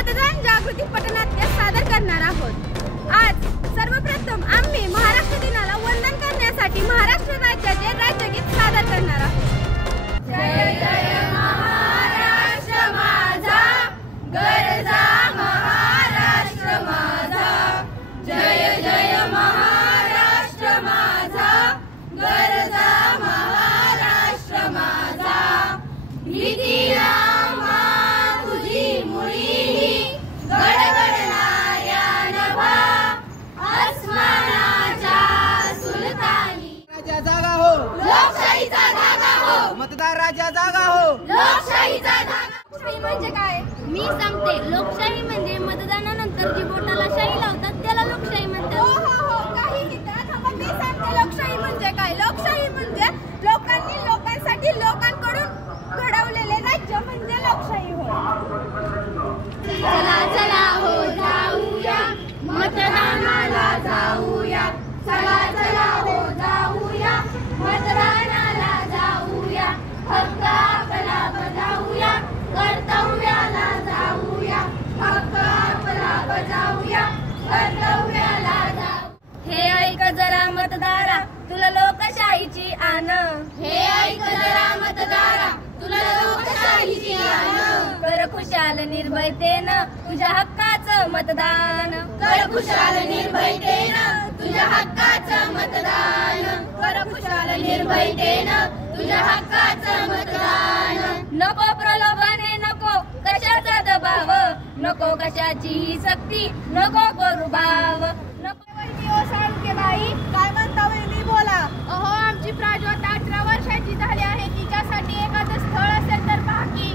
मतदान जागृती पटनाट्य सादर करणार आहोत। आज सर्वप्रथम आम्ही महाराष्ट्र दिनाला वंदन करण्यासाठी महाराष्ट्र राज्याचे राज्यगीत सादर करणार आहोत। जय जय महाराष्ट्र माझा, गरजा महाराष्ट्र माझा, जय जय महाराष्ट्र माझा, गरजा महाराष्ट्र माझा, भीती तुझी मुळी गडगडणाऱ्या नभा, आसमानाच्या सुलतानी राजा जागा हो, लोकशाहीचा धागा हो, मतदार राजा जागा हो, लोकशाहीचा धागा। लोकशाही म्हणजे काय मी सांगते। लोकशाही म्हणजे मतदानानंतर जी बोटाला शाही लावतात त्याला लोकशाही म्हणतात। हो काही मी सांगते लोकशाही म्हणजे काय। लोकशाही म्हणजे लोकांनी लोकांसाठी लोकांकडून घडवलेले राज्य म्हणजे लोकशाही होय। चला चला हो जाऊया मतदानाला जाऊया, चला चला हो जाऊया मतदानाला जाऊया, हक्क आपला बजावूया, कर्तव्याला जाऊया, हक्क आपला बजावूया, कर्तव्याला जाऊ। हे ऐक जरा मतदारा तुला लोकशाहीची आन, हे ऐक जरा मतदारा तुला लोकशाहीची आन, कर खुशाल निर्भयतेनं तुझ्या हक्काचं मतदान, कर खुशाल निर्भयतेनं तुझ्या हक्काचं मतदान, कर खुशाल निर्भयतेनं तुझ्या हक्काचं मतदान। नको प्रलोभने, नको कशाचा दबाव, नको कशाची सक्ती, नको करू भाव, नको के बाई काय म्हणता वहिनी बोला। अहो आमची प्राजवत 18 वर्षाची झाली आहे, तिच्यासाठी एखादं स्थळ असेल तर बाकी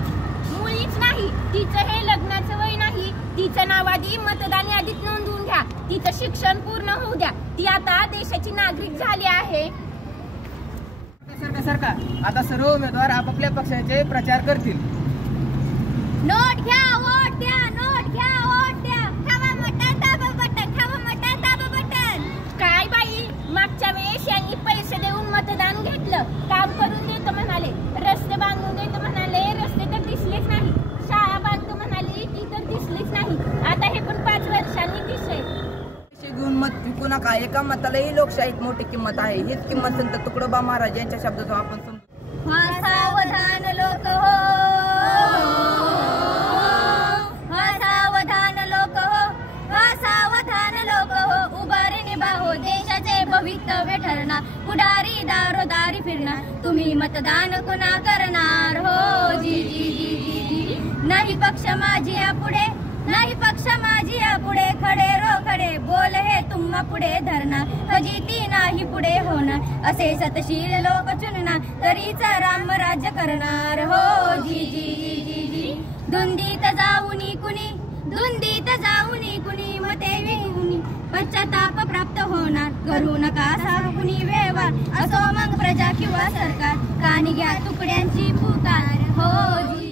मुळीच नाही। तिचं हे लग्नाचं वय नाही, तिचं नाव आधी मतदान यादीत नोंदवून घ्या, तिचं शिक्षण पूर्ण होऊ द्या, ती आता देशाची नागरिक झाली आहे। सरका आता सर्व उमेदवार आपापल्या पक्षाचे प्रचार करतील। नोट घ्या वोट द्या, नोट घ्या वोट द्या, खावा मटण दाबा बटन, खावा मटण दाबा बटन। काय बाई मागच्या वेळेस यांनी पैसे देऊन मतदान घेतलं, काम करून देतो म्हणाले, रस्ते बांधून देतो म्हणाले, रस्ते तर दिसलेच नाही, शाळा बांधतो म्हणाली ती तर दिसलीच नाही, आता हे पण 5 वर्षांनी दिसले। पैसे घेऊन मत विकू नका, एका मतालाही लोकशाहीत मोठी किंमत आहे, हीच किंमत संत तुकडोबा महाराज यांच्या शब्दाचा आपण समजू। सावधान लोक हो, सावधान लोक हो, सावधान लोक हो, उभारे निभाहो देशाचे भवितव्य ठरणार, पुढारी दारोदारी फिरणार, तुम्ही मतदान कुणा करणार हो, जी जी जी जी जी। नाही पक्ष माझी यापुढे, नाही पक्ष माझी यापुढे, खडे रो खडे बोल हे तुम्हा पुढे धरणार, फजिती नाही पुढे होणार, असे सतशील लोक चुनणार, तरीच राम राज्य करणार हो, जी जी जी जी जी। धुंदीत जाऊनी कुणी, धुंदीत जाऊनी कुणी, मते विकुनी पश्चाताप प्राप्त होणार, करू नका असा कुणी व्यवहार, असो मग प्रजा किंवा सरकार, कानी घ्या तुकड्यांची पुकार हो, जी।